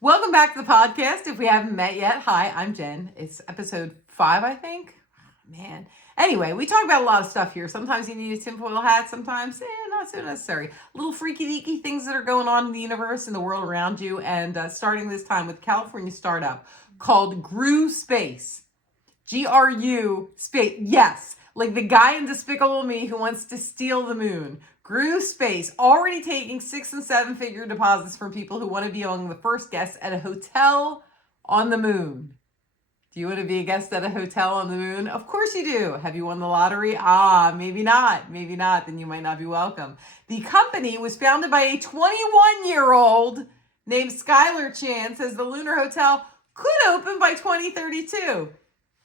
Welcome back to the podcast. If we haven't met yet, hi, I'm Jen. It's episode 5, I think. Man. Anyway, we talk about a lot of stuff here. Sometimes you need a tinfoil hat, sometimes not so necessary. Little freaky deaky things that are going on in the universe and the world around you. And starting this time with a California startup called GRU Space. GRU Space. Yes, like the guy in Despicable Me who wants to steal the moon. GRU Space already taking 6- and 7-figure deposits from people who want to be among the first guests at a hotel on the moon. Do you want to be a guest at a hotel on the moon? Of course you do. Have you won the lottery? Maybe not. Maybe not. Then you might not be welcome. The company was founded by a 21-year-old named Skylar Chan. Says the lunar hotel could open by 2032.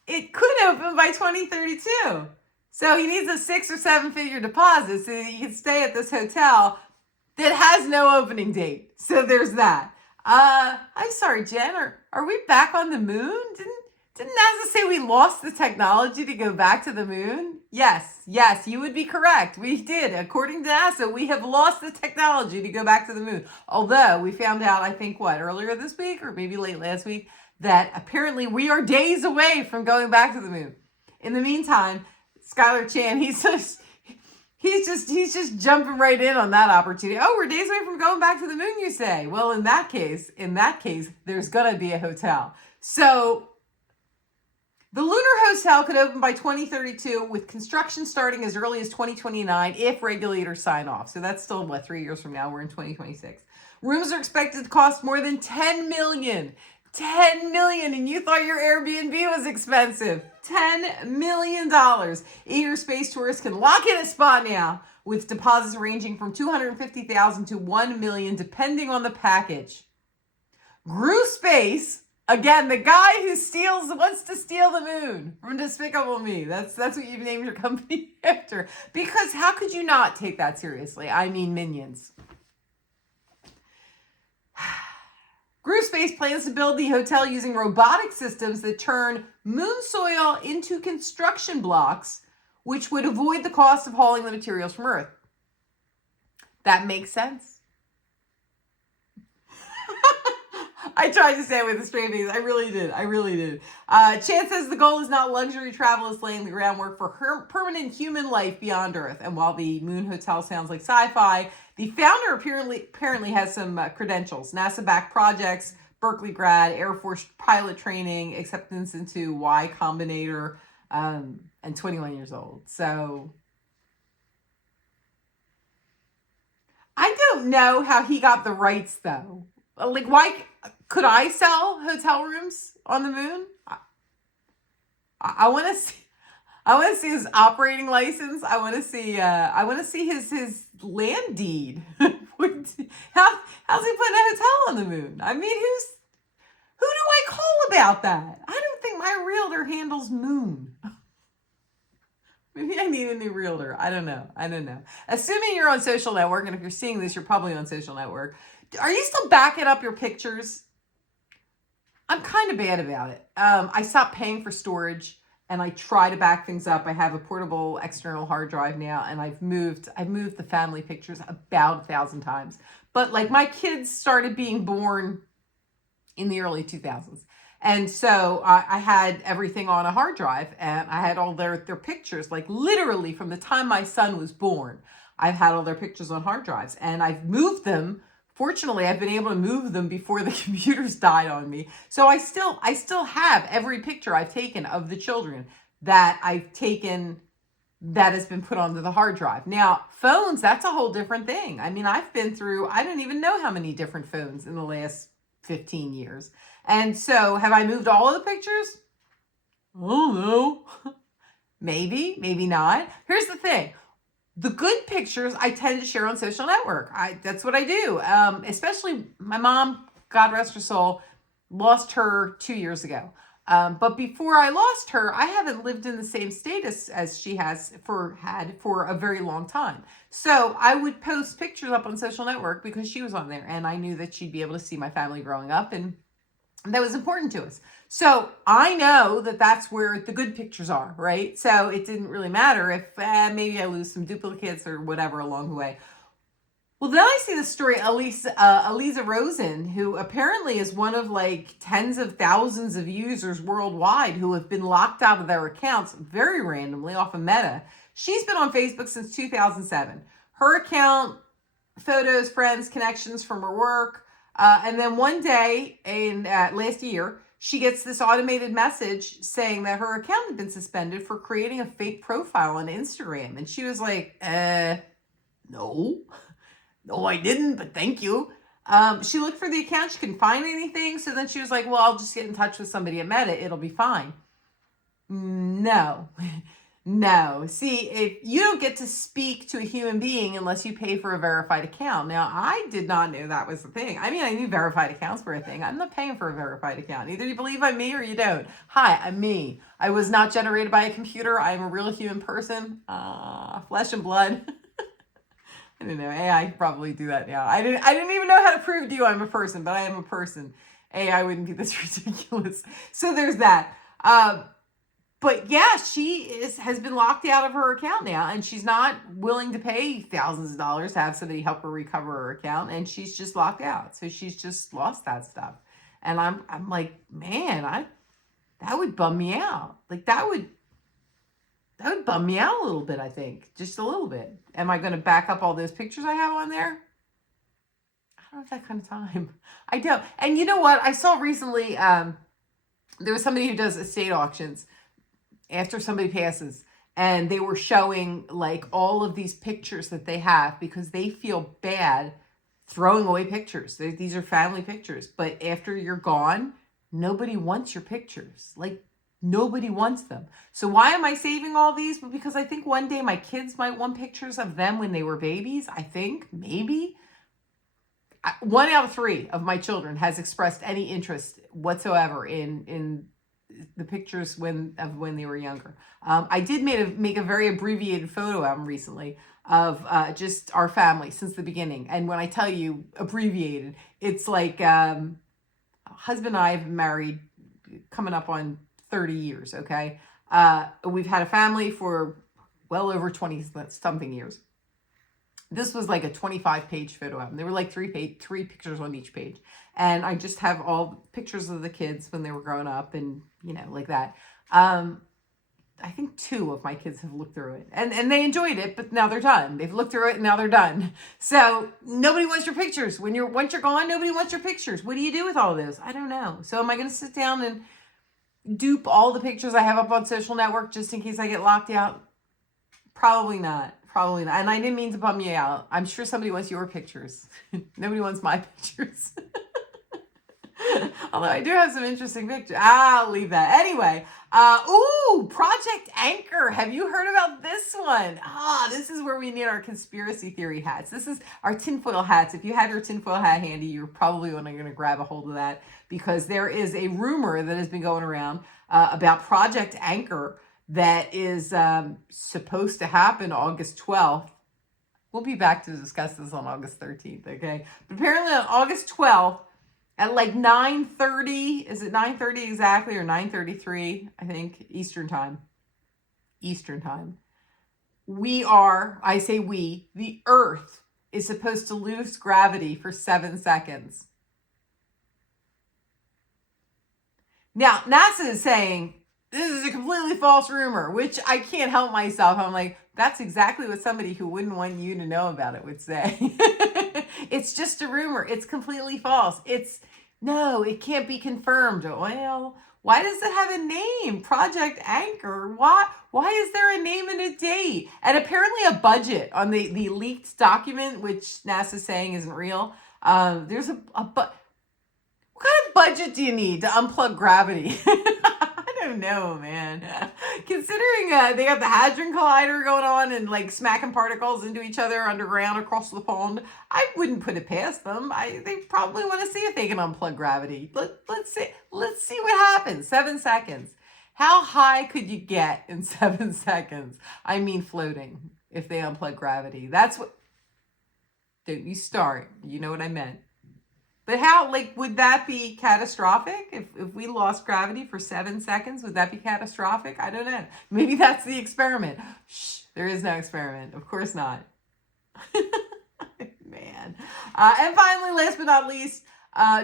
It could open by 2032. So he needs a 6- or 7-figure deposit so he can stay at this hotel that has no opening date. So there's that. I'm sorry, Jen, are we back on the moon? Didn't NASA say we lost the technology to go back to the moon? Yes, you would be correct. We did. According to NASA, we have lost the technology to go back to the moon. Although we found out, I think, earlier this week or maybe late last week, that apparently we are days away from going back to the moon. In the meantime, Skylar Chan, he's just jumping right in on that opportunity. Oh, we're days away from going back to the moon, you say? Well, in that case, there's gonna be a hotel. So the lunar hotel could open by 2032 with construction starting as early as 2029 if regulators sign off. So that's still, 3 years from now? We're in 2026. Rooms are expected to cost more than $10 million. $10 million, and you thought your Airbnb was expensive. $10 million. Eager space tourists can lock in a spot now with deposits ranging from $250,000 to $1 million, depending on the package. GRU Space, again, the guy who wants to steal the moon from Despicable Me. That's what you've named your company after. Because how could you not take that seriously? I mean, Minions. GRU Space plans to build the hotel using robotic systems that turn moon soil into construction blocks, which would avoid the cost of hauling the materials from Earth. That makes sense. I tried to say it with a straight face. I really did. Chan says the goal is not luxury travel, it's laying the groundwork for permanent human life beyond Earth. And while the moon hotel sounds like sci-fi, the founder apparently has some credentials. NASA-backed projects, Berkeley grad, Air Force pilot training, acceptance into Y Combinator, and 21 years old. So I don't know how he got the rights, though. Like, why could I sell hotel rooms on the moon? I want to see. I want to see his operating license. I want to see his land deed. How's he putting a hotel on the moon? I mean, who do I call about that? I don't think my realtor handles moon. Maybe I need a new realtor. I don't know. Assuming you're on social network, and if you're seeing this, you're probably on social network. Are you still backing up your pictures? I'm kind of bad about it. I stopped paying for storage and I try to back things up. I have a portable external hard drive now, and I've moved the family pictures about 1,000 times. But like, my kids started being born in the early 2000s. And so I had everything on a hard drive, and I had all their pictures, like literally from the time my son was born. I've had all their pictures on hard drives, and I've moved them. Fortunately, I've been able to move them before the computers died on me. So I still have every picture I've taken of the children that I've taken that has been put onto the hard drive. Now, phones, that's a whole different thing. I mean, I've been through, I don't even know how many different phones in the last 15 years. And so have I moved all of the pictures? I don't know. Maybe, maybe not. Here's the thing. The good pictures I tend to share on social network. That's what I do. Especially my mom, God rest her soul, lost her 2 years ago. But before I lost her, I haven't lived in the same state as she had for a very long time. So I would post pictures up on social network because she was on there, and I knew that she'd be able to see my family growing up, and that was important to us. So I know that that's where the good pictures are, right? So it didn't really matter if maybe I lose some duplicates or whatever along the way. Well, then I see the story, Eliza Rosen, who apparently is one of like tens of thousands of users worldwide who have been locked out of their accounts very randomly off of Meta. She's been on Facebook since 2007. Her account, photos, friends, connections from her work. And then one day in last year, she gets this automated message saying that her account had been suspended for creating a fake profile on Instagram. And she was like, no. No, I didn't, but thank you. She looked for the account. She couldn't find anything. So then she was like, well, I'll just get in touch with somebody at Meta. It'll be fine. No. No. See, if you don't get to speak to a human being unless you pay for a verified account. Now, I did not know that was the thing. I mean, I knew verified accounts were a thing. I'm not paying for a verified account. Either you believe I'm me or you don't. Hi, I'm me. I was not generated by a computer. I'm a real human person. Flesh and blood. I don't know. AI could probably do that now. I didn't even know how to prove to you I'm a person, but I am a person. AI wouldn't be this ridiculous. So there's that. But yeah, has been locked out of her account now, and she's not willing to pay thousands of dollars to have somebody help her recover her account, and she's just locked out. So she's just lost that stuff. And I'm like, man, that would bum me out. Like that would bum me out a little bit, I think. Just a little bit. Am I going to back up all those pictures I have on there? I don't have that kind of time. I don't. And you know what? I saw recently, there was somebody who does estate auctions after somebody passes, and they were showing like all of these pictures that they have because they feel bad throwing away pictures. These are family pictures. But after you're gone, nobody wants your pictures. Like, nobody wants them. So why am I saving all these? Well, because I think one day my kids might want pictures of them when they were babies. I think, maybe. 1 out of 3 of my children has expressed any interest whatsoever in the pictures when they were younger. I did make a very abbreviated photo album recently of just our family since the beginning. And when I tell you abbreviated, it's like husband and I have been married coming up on 30 years, okay? We've had a family for well over 20 something years. This was like a 25-page photo album. There were like three pictures on each page. And I just have all pictures of the kids when they were growing up and, like that. I think 2 of my kids have looked through it. And they enjoyed it, but now they're done. They've looked through it and now they're done. So nobody wants your pictures. Once you're gone, nobody wants your pictures. What do you do with all of those? I don't know. So am I going to sit down and dupe all the pictures I have up on social network just in case I get locked out? Probably not. Probably not. And I didn't mean to bum you out. I'm sure somebody wants your pictures. Nobody wants my pictures. Although I do have some interesting pictures. I'll leave that. Anyway, Project Anchor. Have you heard about this one? This is where we need our conspiracy theory hats. This is our tinfoil hats. If you have your tinfoil hat handy, you're probably going to grab a hold of that because there is a rumor that has been going around about Project Anchor that is supposed to happen August 12th. We'll be back to discuss this on August 13th, okay? But apparently on August 12th, at like 9:30, is it 9:30 exactly or 9:33, I think, Eastern time. The Earth is supposed to lose gravity for 7 seconds. Now, NASA is saying, this is a completely false rumor, which I can't help myself. I'm like, that's exactly what somebody who wouldn't want you to know about it would say. It's just a rumor. It's completely false. No, it can't be confirmed. Well, why does it have a name? Project Anchor. Why is there a name and a date? And apparently a budget on the leaked document, which NASA's saying isn't real. There's what kind of budget do you need to unplug gravity? I don't know, man. Considering they have the Hadron Collider going on and like smacking particles into each other underground across the pond, I wouldn't put it past them. They probably want to see if they can unplug gravity. Let's see what happens. 7 seconds. How high could you get in 7 seconds? I mean, floating. If they unplug gravity, that's what. Don't you start. You know what I meant. But how, would that be catastrophic? If we lost gravity for 7 seconds, would that be catastrophic? I don't know. Maybe that's the experiment. Shh, there is no experiment. Of course not. Man. man. And finally, last but not least,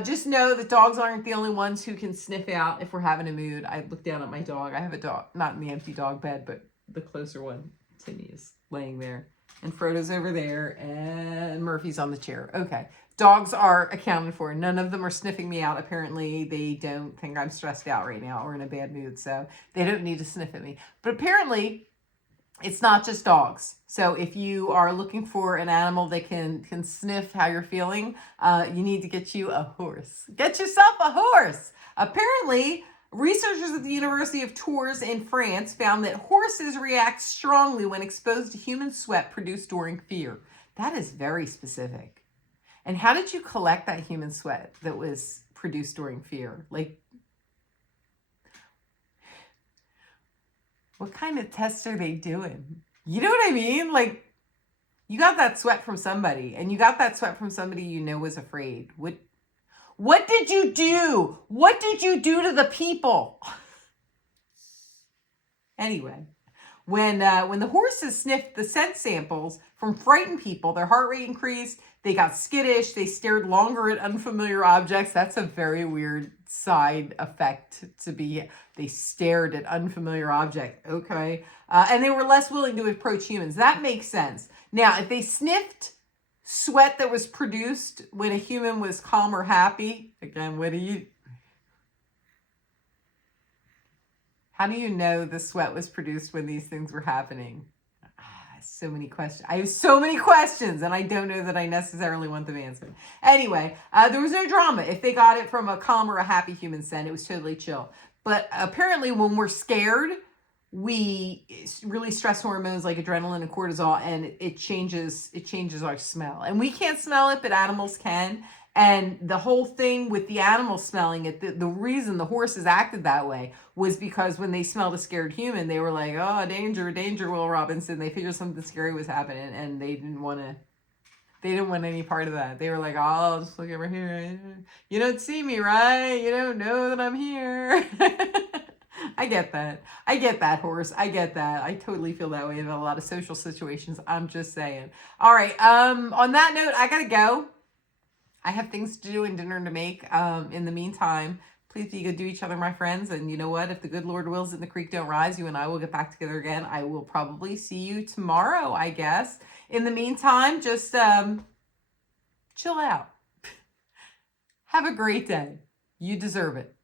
just know that dogs aren't the only ones who can sniff out if we're having a mood. I look down at my dog. I have a dog, not in the empty dog bed, but the closer one. Timmy is laying there. And Frodo's over there. And Murphy's on the chair. Okay. Dogs are accounted for. None of them are sniffing me out. Apparently, they don't think I'm stressed out right now or in a bad mood. So they don't need to sniff at me. But apparently, it's not just dogs. So if you are looking for an animal that can sniff how you're feeling, you need to get you a horse. Get yourself a horse. Apparently, researchers at the University of Tours in France found that horses react strongly when exposed to human sweat produced during fear. That is very specific. And how did you collect that human sweat that was produced during fear? Like, what kind of tests are they doing? You know what I mean? Like, you got that sweat from somebody, and you got that sweat from somebody you know was afraid. What did you do? What did you do to the people? Anyway, when the horses sniffed the scent samples from frightened people, their heart rate increased, they got skittish, they stared longer at unfamiliar objects. That's a very weird side effect to be. They stared at unfamiliar objects. Okay. And they were less willing to approach humans. That makes sense. Now, if they sniffed sweat that was produced when a human was calm or happy, again, how do you know the sweat was produced when these things were happening? So many questions. I have so many questions, and I don't know that I necessarily want them answered. Anyway, there was no drama. If they got it from a calm or a happy human scent, it was totally chill. But apparently when we're scared, we really stress hormones like adrenaline and cortisol, and it changes our smell. And we can't smell it, but animals can. And the whole thing with the animals smelling it, the reason the horses acted that way was because when they smelled a scared human, they were like, oh, danger, danger, Will Robinson. They figured something scary was happening, and they didn't want any part of that. They were like, oh, I'll just look over here. You don't see me, right? You don't know that I'm here. I get that, horse. I get that. I totally feel that way about a lot of social situations. I'm just saying. All right. On that note, I gotta go. I have things to do and dinner to make. In the meantime, please be good to each other, my friends. And you know what? If the good Lord wills and the creek don't rise, you and I will get back together again. I will probably see you tomorrow, I guess. In the meantime, just chill out. Have a great day. You deserve it.